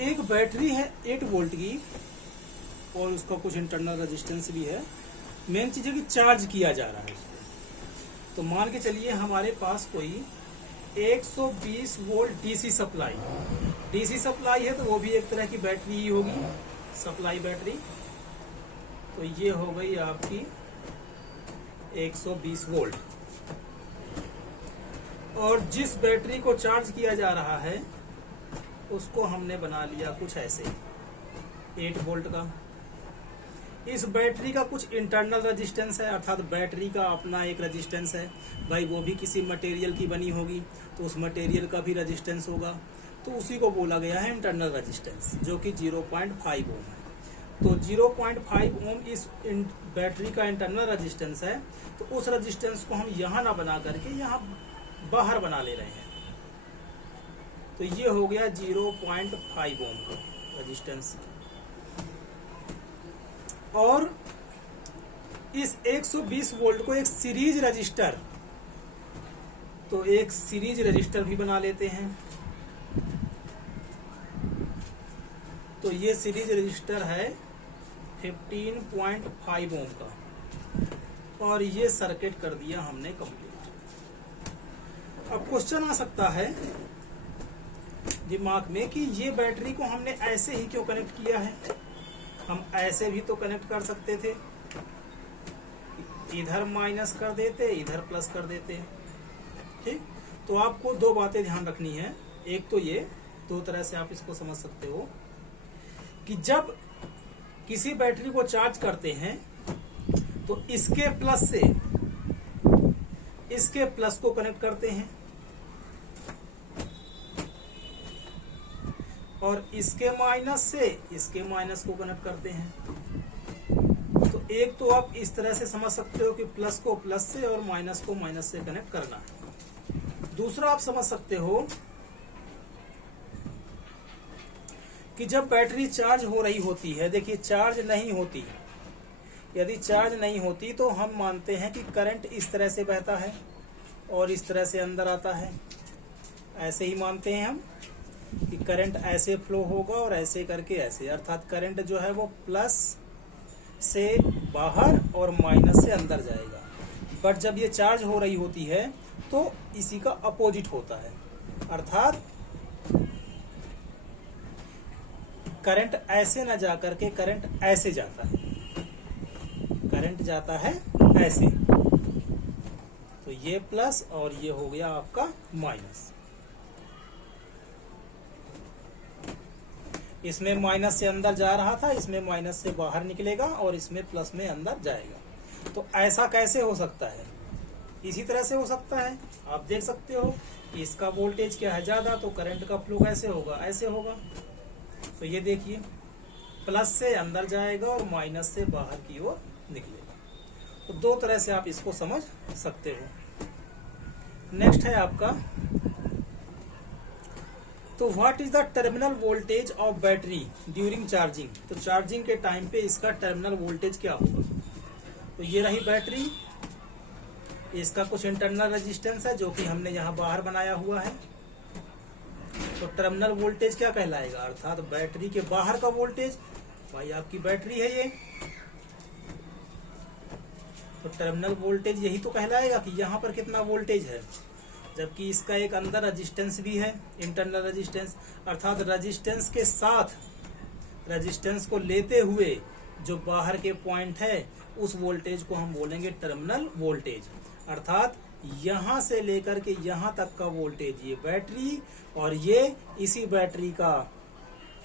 एक बैटरी है 8 वोल्ट की और उसका कुछ इंटरनल रेजिस्टेंस भी है। मेन चीज है कि चार्ज किया जा रहा है उसको। तो मान के चलिए हमारे पास कोई 120 वोल्ट डीसी सप्लाई है, तो वो भी एक तरह की बैटरी ही होगी, सप्लाई बैटरी। तो ये हो गई आपकी 120 वोल्ट। और जिस बैटरी को चार्ज किया जा रहा है उसको हमने बना लिया कुछ ऐसे 8 वोल्ट का। इस बैटरी का कुछ इंटरनल रेजिस्टेंस है, अर्थात बैटरी का अपना एक रेजिस्टेंस है। भाई वो भी किसी मटेरियल की बनी होगी तो उस मटेरियल का भी रेजिस्टेंस होगा, तो उसी को बोला गया है इंटरनल रेजिस्टेंस, जो कि 0.5 ओम है। तो 0.5 ओम इस बैटरी का इंटरनल रेजिस्टेंस है। तो उस रेजिस्टेंस को हम यहाँ ना बना करके यहाँ बाहर बना ले रहे हैं। तो ये हो गया 0.5 ओम का रेजिस्टेंस। और इस 120 वोल्ट को एक सीरीज रजिस्टर, तो एक सीरीज रजिस्टर भी बना लेते हैं। तो ये सीरीज रजिस्टर है 15.5 ओम का, और ये सर्किट कर दिया हमने कंप्लीट। अब क्वेश्चन आ सकता है दिमाग में कि ये बैटरी को हमने ऐसे ही क्यों कनेक्ट किया है। हम ऐसे भी तो कनेक्ट कर सकते थे, इधर माइनस कर देते, इधर प्लस कर देते। ठीक, तो आपको दो बातें ध्यान रखनी है। एक तो ये, दो तरह से आप इसको समझ सकते हो कि जब किसी बैटरी को चार्ज करते हैं तो इसके प्लस से इसके प्लस को कनेक्ट करते हैं और इसके माइनस से इसके माइनस को कनेक्ट करते हैं। तो एक तो आप इस तरह से समझ सकते हो कि प्लस को प्लस से और माइनस को माइनस से कनेक्ट करना है। दूसरा आप समझ सकते हो कि जब बैटरी चार्ज हो रही होती है, देखिए चार्ज नहीं होती, यदि चार्ज नहीं होती तो हम मानते हैं कि करंट इस तरह से बहता है और इस तरह से अंदर आता है। ऐसे ही मानते हैं हम कि करंट ऐसे फ्लो होगा और ऐसे करके ऐसे, अर्थात करंट जो है वो प्लस से बाहर और माइनस से अंदर जाएगा। बट जब ये चार्ज हो रही होती है तो इसी का अपोजिट होता है, अर्थात करंट ऐसे ना जा करके करंट ऐसे जाता है, करंट जाता है ऐसे। तो ये प्लस और ये हो गया आपका माइनस। इसमें माइनस से अंदर जा रहा था, इसमें माइनस से बाहर निकलेगा और इसमें प्लस में अंदर जाएगा। तो ऐसा कैसे हो सकता है? इसी तरह से हो सकता है। आप देख सकते हो कि इसका वोल्टेज क्या है ज्यादा, तो करंट का फ्लो कैसे होगा, ऐसे होगा। तो ये देखिए प्लस से अंदर जाएगा और माइनस से बाहर की ओर निकलेगा। तो दो तरह से आप इसको समझ सकते हो। नेक्स्ट है आपका, तो what is the terminal voltage of battery during charging. तो चार्जिंग के टाइम पे इसका टर्मिनल वोल्टेज क्या होगा। तो ये रही बैटरी, इसका कुछ इंटरनल रेजिस्टेंस है जो कि हमने यहाँ बाहर बनाया हुआ है। तो टर्मिनल वोल्टेज क्या कहलाएगा, अर्थात बैटरी के बाहर का वोल्टेज। भाई आपकी बैटरी है ये, तो टर्मिनल वोल्टेज यही तो कहलाएगा कि यहाँ पर कितना वोल्टेज है। जबकि इसका एक अंदर रेजिस्टेंस भी है, इंटरनल रेजिस्टेंस, अर्थात रेजिस्टेंस के साथ रेजिस्टेंस को लेते हुए जो बाहर के पॉइंट है उस वोल्टेज को हम बोलेंगे टर्मिनल वोल्टेज। अर्थात यहाँ से लेकर के यहाँ तक का वोल्टेज ये बैटरी और ये इसी बैटरी का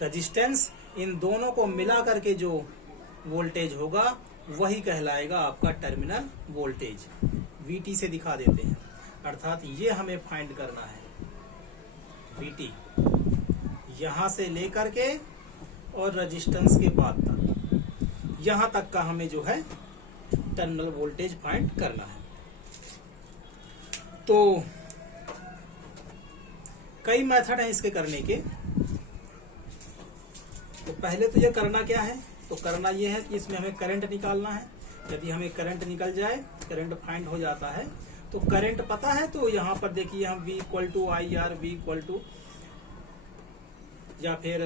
रेजिस्टेंस, इन दोनों को मिला करके जो वोल्टेज होगा वही कहलाएगा आपका टर्मिनल वोल्टेज। VT से दिखा देते हैं, अर्थात ये हमें फाइंड करना है VT, यहां से लेकर के और रेजिस्टेंस के बाद तक, यहां तक का हमें जो है टर्मिनल वोल्टेज फाइंड करना है। तो कई मेथड हैं इसके करने के। तो पहले तो ये करना क्या है, तो करना ये है कि इसमें हमें करंट निकालना है। यदि हमें करंट निकल जाए, करंट फाइंड हो जाता है, तो करंट पता है तो यहाँ पर देखिए हम V = IR, V = या फिर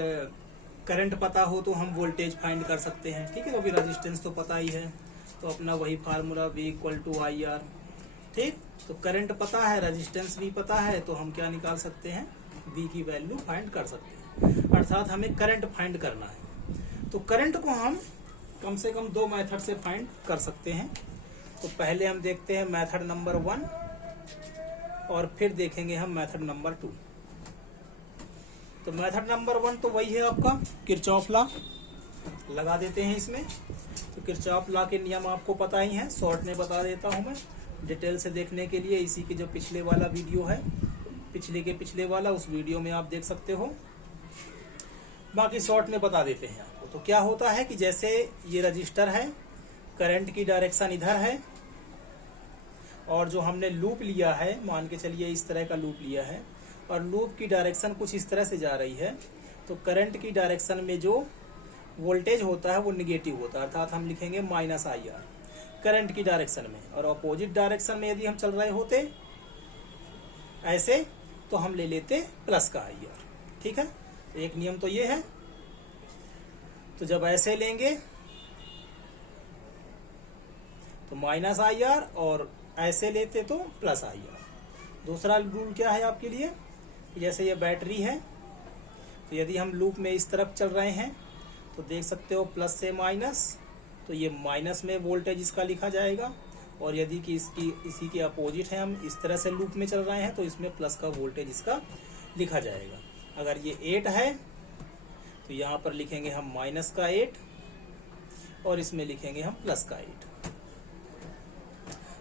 करंट पता हो तो हम वोल्टेज फाइंड कर सकते हैं। ठीक है, तो अभी रेजिस्टेंस तो पता ही है, तो अपना वही formula V equal to I R. ठीक, तो करंट पता है, रेजिस्टेंस भी पता है, तो हम क्या निकाल सकते हैं, V की वैल्यू फाइंड कर सकते हैं। अर्थात हमें करंट फाइंड करना है। तो करंट को हम कम से कम 2 मेथड से फाइंड कर सकते हैं। तो पहले हम देखते हैं मेथड नंबर 1 और फिर देखेंगे हम मेथड नंबर 2। तो मेथड नंबर 1 तो वही है आपका किरचॉफ लॉ, लगा देते हैं इसमें। तो किरचॉफ लॉ के नियम आपको पता ही है, शॉर्ट में बता देता हूं मैं। डिटेल से देखने के लिए इसी के जो पिछले वाला वीडियो है, पिछले वाला, उस वीडियो में आप देख सकते हो। बाकी शॉर्ट में बता देते हैं आपको। तो क्या होता है कि जैसे ये रजिस्टर है, करंट की डायरेक्शन इधर है, और जो हमने लूप लिया है, मान के चलिए इस तरह का लूप लिया है, और लूप की डायरेक्शन कुछ इस तरह से जा रही है, तो करंट की डायरेक्शन में जो वोल्टेज होता है वो निगेटिव होता है, अर्थात हम लिखेंगे माइनस आई आर करंट की डायरेक्शन में। और अपोजिट डायरेक्शन में यदि हम चल रहे होते ऐसे, तो हम ले लेते प्लस का आई आर। ठीक है, तो एक नियम तो ये है। तो जब ऐसे लेंगे तो माइनस आई आर, और ऐसे लेते तो प्लस आई आर। दूसरा रूल क्या है आपके लिए, जैसे ये बैटरी है, तो यदि हम लूप में इस तरफ चल रहे हैं तो देख सकते हो प्लस से माइनस, तो ये माइनस में वोल्टेज इसका लिखा जाएगा। और यदि कि इसी के अपोजिट है, हम इस तरह से लूप में चल रहे हैं, तो इसमें प्लस का वोल्टेज इसका लिखा जाएगा। अगर ये 8 है तो यहाँ पर लिखेंगे हम माइनस का 8, और इसमें लिखेंगे हम प्लस का 8।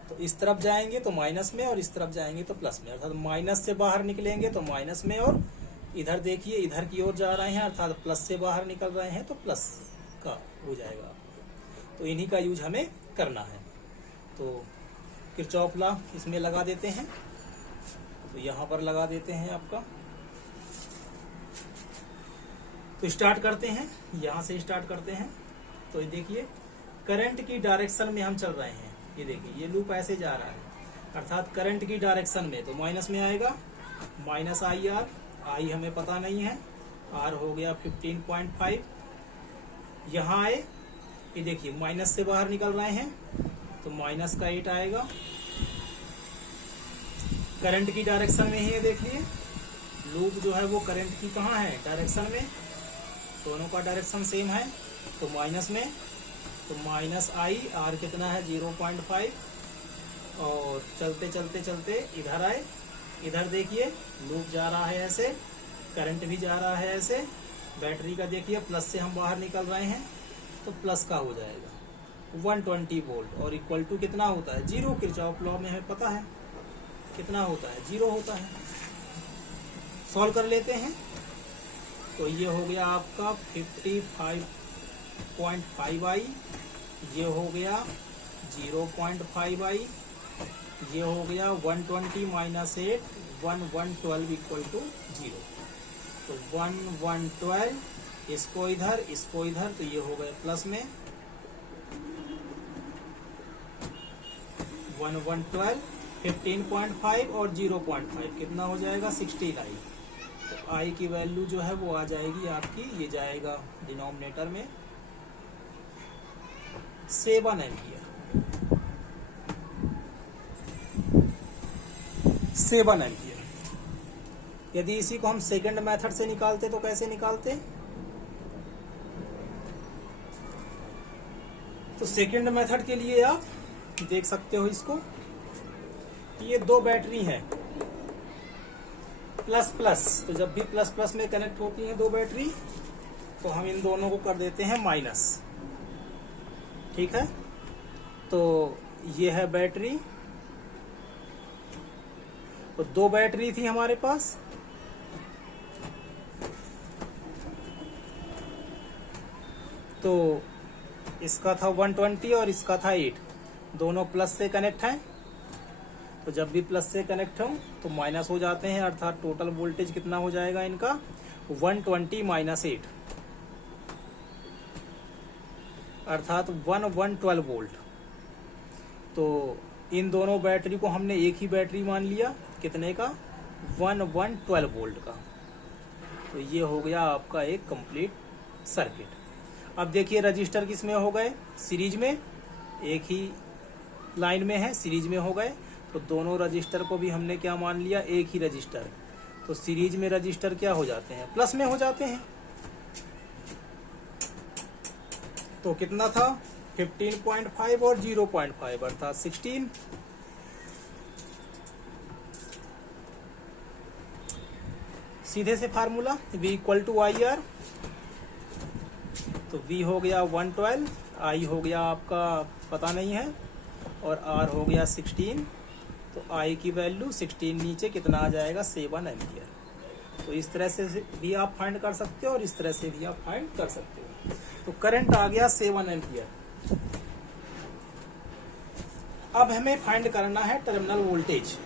तो इस तरफ जाएंगे तो माइनस में, और इस तरफ जाएंगे तो प्लस में, अर्थात माइनस से बाहर निकलेंगे तो माइनस में, और इधर देखिए इधर की ओर जा रहे हैं, अर्थात प्लस से बाहर निकल रहे हैं तो प्लस का हो जाएगा। तो इन्हीं का यूज हमें करना है। तो किरचॉफ लॉ इसमें लगा देते हैं, तो यहाँ पर लगा देते हैं आपका। तो स्टार्ट करते हैं, यहाँ से स्टार्ट करते हैं। तो ये देखिए करंट की डायरेक्शन में हम चल रहे हैं, ये देखिए ये लूप ऐसे जा रहा है, अर्थात करंट की डायरेक्शन में, तो माइनस में आएगा माइनस आई आर। आई हमें पता नहीं है, आर हो गया 15.5। यहाँ आए, ये देखिए माइनस से बाहर निकल रहे हैं तो माइनस का 8 आएगा। करंट की डायरेक्शन में ही है, देखिए लूप जो है वो करंट की कहाँ है, डायरेक्शन में, दोनों का डायरेक्शन सेम है, तो माइनस में, तो माइनस आई, आर कितना है 0.5। और चलते चलते चलते इधर आए, इधर देखिए लूप जा रहा है ऐसे, करंट भी जा रहा है ऐसे, बैटरी का देखिए प्लस से हम बाहर निकल रहे हैं तो प्लस का हो जाएगा 120 वोल्ट, और इक्वल टू कितना होता है 0। किरचॉफ लॉ में हमें पता है कितना होता है, 0 होता है। सॉल्व कर लेते हैं, तो ये हो गया आपका 55.5i, ये हो गया 0.5i, ये हो गया 120 माइनस 8, 1112 इक्वल टू 0। तो 1112, इसको इधर तो ये हो गए प्लस में 1112, 15.5 और 0.5 कितना हो जाएगा 16i। तो आई की वैल्यू जो है वो आ जाएगी आपकी, ये जाएगा डिनोमिनेटर में 7 एम्पियर। 7 एम्पियर। यदि इसी को हम सेकंड मेथड से निकालते तो कैसे निकालते, तो सेकंड मेथड के लिए आप देख सकते हो इसको, ये 2 बैटरी हैं प्लस प्लस, तो जब भी प्लस प्लस में कनेक्ट होती हैं 2 बैटरी, तो हम इन दोनों को कर देते हैं माइनस। ठीक है, तो ये है बैटरी, तो 2 बैटरी थी हमारे पास, तो इसका था 120 और इसका था 8, दोनों प्लस से कनेक्ट हैं, तो जब भी प्लस से कनेक्ट हो तो माइनस हो जाते हैं, अर्थात टोटल वोल्टेज कितना हो जाएगा इनका 120 माइनस 8, अर्थात 1112 वोल्ट। तो इन दोनों बैटरी को हमने एक ही बैटरी मान लिया, कितने का 1112 वोल्ट का। तो ये हो गया आपका एक कंप्लीट सर्किट। अब देखिए रजिस्टर किस में हो गए, सीरीज में, एक ही लाइन में है, सीरीज में हो गए। तो दोनों रजिस्टर को भी हमने क्या मान लिया, एक ही रजिस्टर। तो सीरीज में रजिस्टर क्या हो जाते हैं, प्लस में हो जाते हैं। तो कितना था 15.5 और 0.5 अर्थात 16। सीधे से formula V equal to I R, तो V हो गया 112, I हो गया आपका पता नहीं है, और R हो गया 16। तो I की वैल्यू 16 नीचे कितना आ जाएगा 7 एम्पियर। तो इस तरह से भी आप फाइंड कर सकते हो और इस तरह से भी आप फाइंड कर सकते हो। तो करंट आ गया 7 एम्पियर। अब हमें फाइंड करना है टर्मिनल वोल्टेज।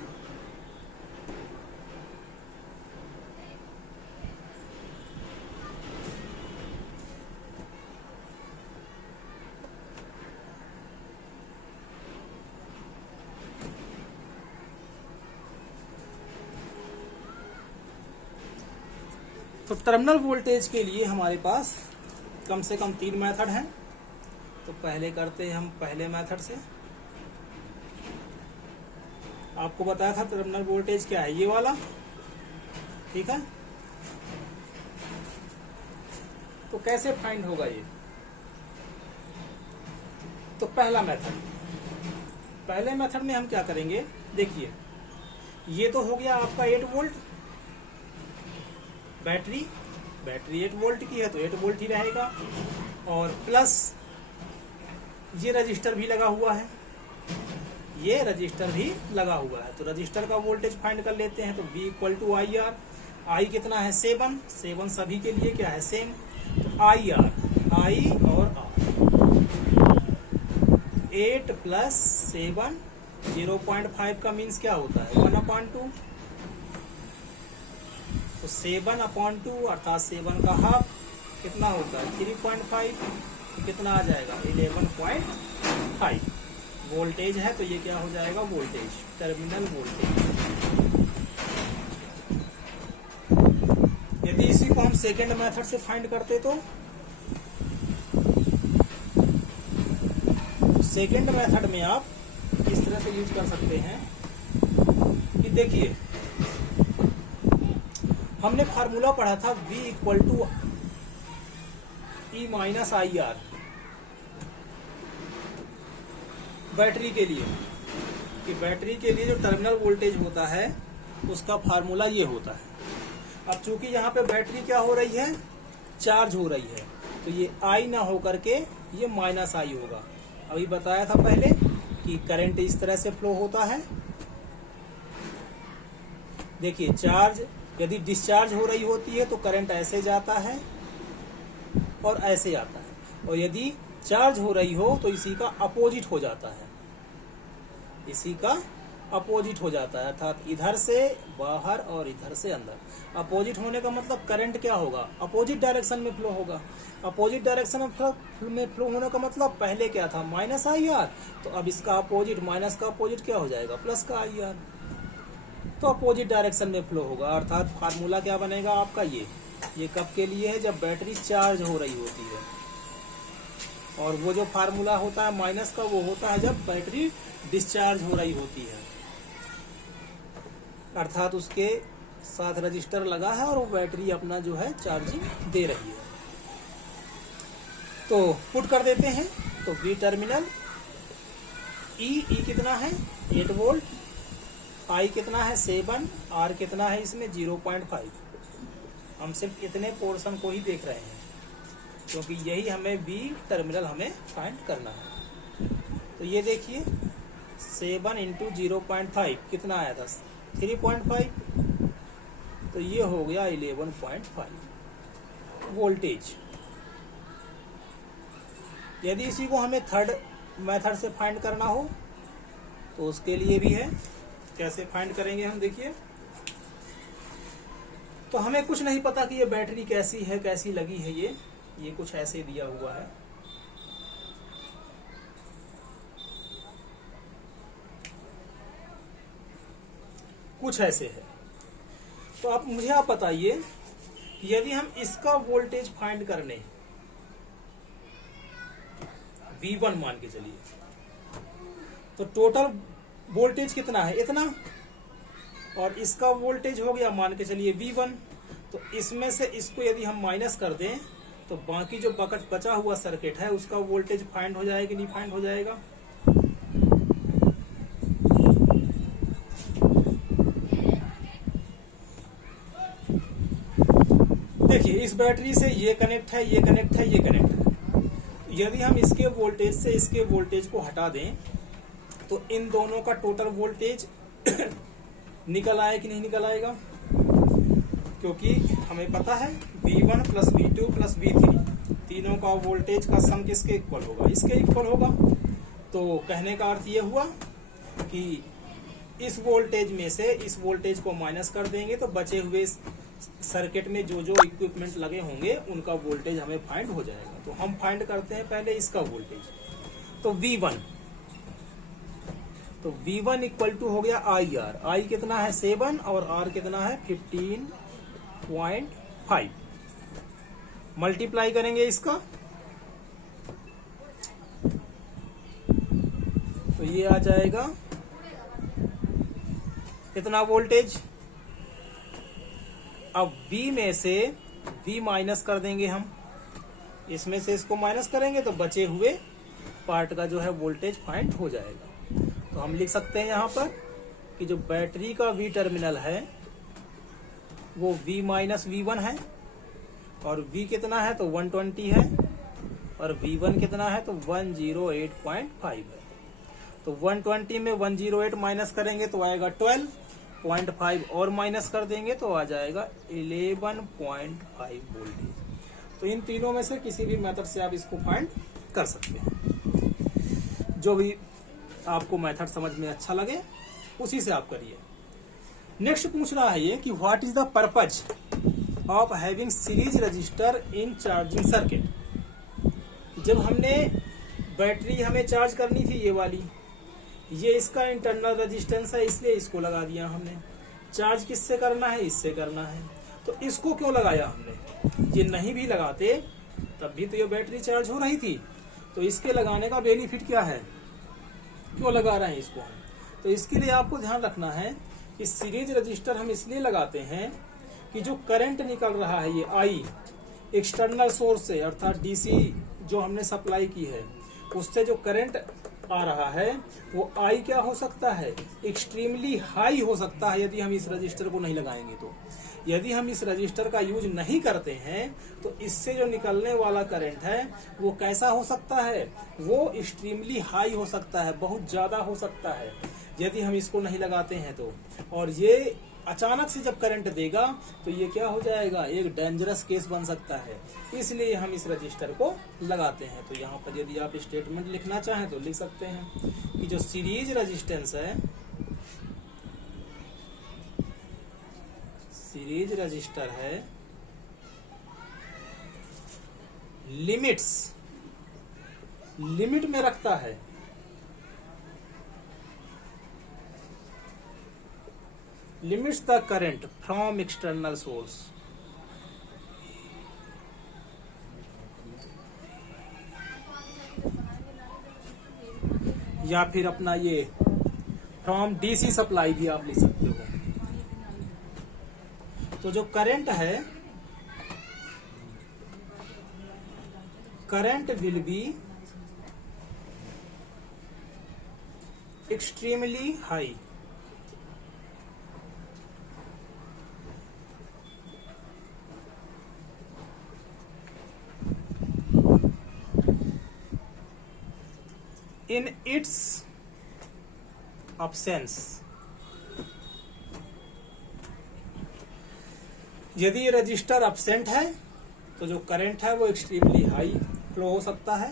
तो टर्मिनल वोल्टेज के लिए हमारे पास कम से कम 3 मेथड हैं। तो पहले करते हैं हम पहले मेथड से। आपको बताया था टर्मिनल वोल्टेज क्या है, ये वाला, ठीक है। तो कैसे फाइंड होगा ये, तो पहले मेथड में हम क्या करेंगे, देखिए ये तो हो गया आपका 8 वोल्ट, बैटरी 8 वोल्ट की है तो 8 वोल्ट ही रहेगा, और प्लस ये रजिस्टर भी लगा हुआ है, ये रजिस्टर भी लगा हुआ है। तो रजिस्टर का वोल्टेज फाइंड कर लेते हैं। तो V equal to I R, I कितना है 7 सभी के लिए क्या है सेम। तो आई आर, आई और आर, 8 प्लस 7, 0.5 का मीन्स क्या होता है 1/2। तो 7/2 अर्थात 7 का हाफ कितना होता है 3.5। तो कितना आ जाएगा 11.5 वोल्टेज है। तो ये क्या हो जाएगा वोल्टेज, टर्मिनल वोल्टेज। यदि इसी को हम सेकेंड मेथड से फाइंड करते तो सेकेंड मेथड में आप इस तरह से यूज कर सकते हैं कि देखिए हमने फार्मूला पढ़ा था V equal to E minus I R battery के लिए, कि बैटरी के लिए जो टर्मिनल वोल्टेज होता है उसका फार्मूला ये होता है। अब चूंकि यहाँ पे बैटरी क्या हो रही है, चार्ज हो रही है, तो ये I ना हो करके ये माइनस I होगा। अभी बताया था पहले कि करंट इस तरह से फ्लो होता है। देखिए चार्ज यदि डिस्चार्ज हो रही होती है तो करंट ऐसे जाता है और ऐसे आता है, और यदि चार्ज हो रही हो तो इसी का अपोजिट हो जाता है, इसी का अपोजिट हो जाता है, अर्थात इधर से बाहर और इधर से अंदर। अपोजिट होने का मतलब करंट क्या होगा, अपोजिट डायरेक्शन में फ्लो होगा। अपोजिट डायरेक्शन में फ्लो होने का मतलब पहले क्या था माइनस आई आर, तो अब इसका अपोजिट, माइनस का अपोजिट क्या हो जाएगा प्लस का आई आर, तो अपोजिट डायरेक्शन में फ्लो होगा। अर्थात फार्मूला क्या बनेगा आपका, ये कब के लिए है, जब बैटरी चार्ज हो रही होती है, और वो जो फार्मूला होता है माइनस का वो होता है जब बैटरी डिस्चार्ज हो रही होती है, अर्थात उसके साथ रजिस्टर लगा है और वो बैटरी अपना जो है चार्जिंग दे रही है। तो पुट कर देते हैं। तो V टर्मिनल E कितना है 8 वोल्ट, I कितना है 7, R कितना है इसमें 0.5। हम सिर्फ इतने पोर्शन को ही देख रहे हैं क्योंकि यही हमें V टर्मिनल हमें फाइंड करना है। तो ये देखिए 7 इंटू 0.5 कितना आया था 3.5, तो ये हो गया 11.5 वोल्टेज। यदि इसी को हमें थर्ड मेथड से फाइंड करना हो तो उसके लिए भी है। कैसे फाइंड करेंगे हम, देखिए तो हमें कुछ नहीं पता कि ये बैटरी कैसी है, कैसी लगी है, ये कुछ ऐसे दिया हुआ है। कुछ ऐसे है। तो आप मुझे बताइए कि यदि हम इसका वोल्टेज फाइंड करने V1 मान के चलिए, तो टोटल वोल्टेज कितना है, इतना, और इसका वोल्टेज हो गया मान के चलिए V1, तो इसमें से इसको यदि हम माइनस कर दें तो बाकी जो बचा हुआ सर्किट है उसका वोल्टेज फाइंड हो जाएगा कि नहीं फाइंड हो जाएगा। देखिए इस बैटरी से ये कनेक्ट है, ये कनेक्ट है, ये कनेक्ट है। यदि हम इसके वोल्टेज से इसके वोल्टेज को हटा दें तो इन दोनों का टोटल वोल्टेज निकल आए कि नहीं निकल आएगा, क्योंकि हमें पता है V1 plus V2 plus V3 तीनों का वोल्टेज का सम किसके इक्वल होगा, इसके इक्वल होगा। तो कहने का अर्थ ये हुआ कि इस वोल्टेज में से इस वोल्टेज को माइनस कर देंगे तो बचे हुए सर्किट में जो जो इक्विपमेंट लगे होंगे उनका वोल्टेज हमें फाइंड हो जाएगा। तो हम फाइंड करते हैं पहले इसका वोल्टेज, तो V1 इक्वल टू हो गया IR, I कितना है 7 और R कितना है 15.5, मल्टीप्लाई करेंगे इसका तो ये आ जाएगा कितना वोल्टेज। अब V में से V माइनस कर देंगे हम, इसमें से इसको माइनस करेंगे तो बचे हुए पार्ट का जो है वोल्टेज फाइंड हो जाएगा। तो हम लिख सकते हैं यहाँ पर कि जो बैटरी का V टर्मिनल है वो V माइनस V1 है, और V कितना है तो 120 है, और V1 कितना है तो 108.5 है। तो 120 में 108 माइनस करेंगे तो आएगा 12.5 और माइनस कर देंगे तो आ जाएगा 11.5 वोल्टेज। तो इन तीनों में से किसी भी मेथड से आप इसको फाइंड कर सकते हैं, जो भी आपको मेथड समझ में अच्छा लगे उसी से आप करिए। नेक्स्ट पूछ रहा है ये कि what is the purpose of having series register in charging circuit. जब हमने बैटरी हमें चार्ज करनी थी ये वाली, ये इसका इंटरनल रेजिस्टेंस है इसलिए इसको लगा दिया हमने। चार्ज किससे करना है, इससे करना है, तो इसको क्यों लगाया हमने। ये नहीं भी लगाते तब भी तो ये बैटरी चार्ज हो रही थी। तो इसके लगाने का बेनिफिट क्या है, क्यों लगा रहे हैं इसको हम। तो इसके लिए आपको ध्यान रखना है कि सीरीज रजिस्टर हम इसलिए लगाते हैं कि जो करंट निकल रहा है ये आई एक्सटर्नल सोर्स से, अर्थात डीसी जो हमने सप्लाई की है उससे जो करंट आ रहा है वो आई क्या हो सकता है, एक्सट्रीमली हाई हो सकता है यदि हम इस रजिस्टर को नहीं लगाएंगे। तो यदि हम इस रजिस्टर का यूज नहीं करते हैं तो इससे जो निकलने वाला करंट है वो कैसा हो सकता है, वो एक्सट्रीमली हाई हो सकता है, बहुत ज्यादा हो सकता है यदि हम इसको नहीं लगाते हैं तो। और ये अचानक से जब करंट देगा तो ये क्या हो जाएगा, एक डेंजरस केस बन सकता है, इसलिए हम इस रजिस्टर को लगाते हैं। तो यहाँ पर यदि आप स्टेटमेंट लिखना चाहें तो लिख सकते हैं कि जो सीरीज रेजिस्टेंस है, सीरीज रजिस्टर है, लिमिट में रखता है limits the current from external source। या फिर अपना ये फ्रॉम डीसी सप्लाई भी आप लिख सकते हो। तो जो करंट है, current will be extremely high, in its absence। यदि ये रजिस्टर absent है तो जो करंट है वो एक्सट्रीमली हाई फ्लो हो सकता है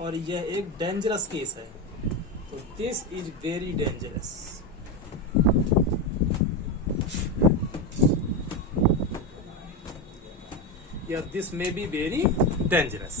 और यह एक डेंजरस केस है। तो दिस इज वेरी डेंजरस। या this may be very dangerous.